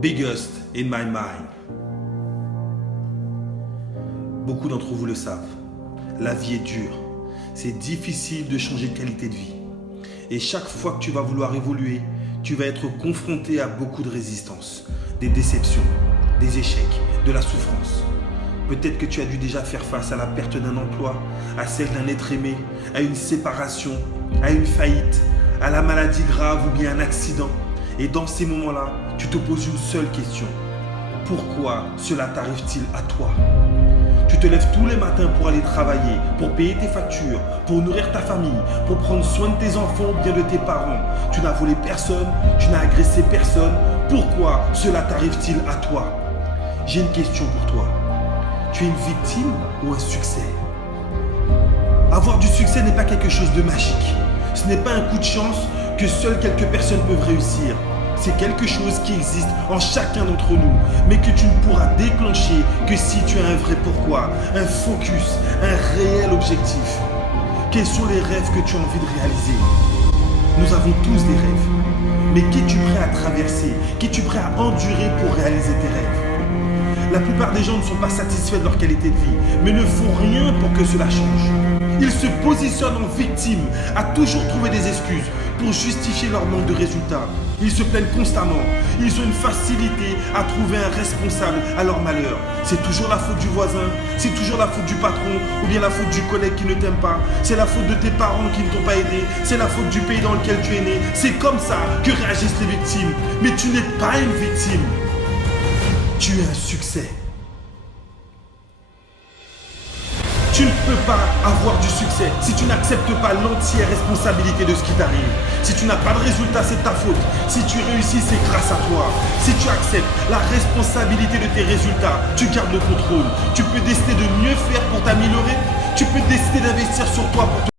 Biggest in my mind. Beaucoup d'entre vous le savent. La vie est dure. C'est difficile de changer de qualité de vie. Et chaque fois que tu vas vouloir évoluer, tu vas être confronté à beaucoup de résistance, des déceptions, des échecs, de la souffrance. Peut-être que tu as dû déjà faire face à la perte d'un emploi, à celle d'un être aimé, à une séparation, à une faillite, à la maladie grave ou bien un accident. Et dans ces moments-là, tu te poses une seule question. Pourquoi cela t'arrive-t-il à toi ? Tu te lèves tous les matins pour aller travailler, pour payer tes factures, pour nourrir ta famille, pour prendre soin de tes enfants ou bien de tes parents. Tu n'as volé personne, tu n'as agressé personne. Pourquoi cela t'arrive-t-il à toi ? J'ai une question pour toi. Tu es une victime ou un succès ? Avoir du succès n'est pas quelque chose de magique. Ce n'est pas un coup de chance que seules quelques personnes peuvent réussir. C'est quelque chose qui existe en chacun d'entre nous, mais que tu ne pourras déclencher que si tu as un vrai pourquoi, un focus, un réel objectif. Quels sont les rêves que tu as envie de réaliser ? Nous avons tous des rêves, mais qu'es-tu prêt à traverser ? Qu'es-tu prêt à endurer pour réaliser tes rêves ? La plupart des gens ne sont pas satisfaits de leur qualité de vie, mais ne font rien pour que cela change. Ils se positionnent en victime, à toujours trouver des excuses pour justifier leur manque de résultats. Ils se plaignent constamment. Ils ont une facilité à trouver un responsable à leur malheur. C'est toujours la faute du voisin, c'est toujours la faute du patron ou bien la faute du collègue qui ne t'aime pas. C'est la faute de tes parents qui ne t'ont pas aidé. C'est la faute du pays dans lequel tu es né. C'est comme ça que réagissent les victimes. Mais tu n'es pas une victime. Tu es un succès. Tu ne peux pas avoir du succès si tu n'acceptes pas l'entière responsabilité de ce qui t'arrive. Si tu n'as pas de résultat, c'est ta faute. Si tu réussis, c'est grâce à toi. Si tu acceptes la responsabilité de tes résultats, tu gardes le contrôle. Tu peux décider de mieux faire pour t'améliorer. Tu peux décider d'investir sur toi pour te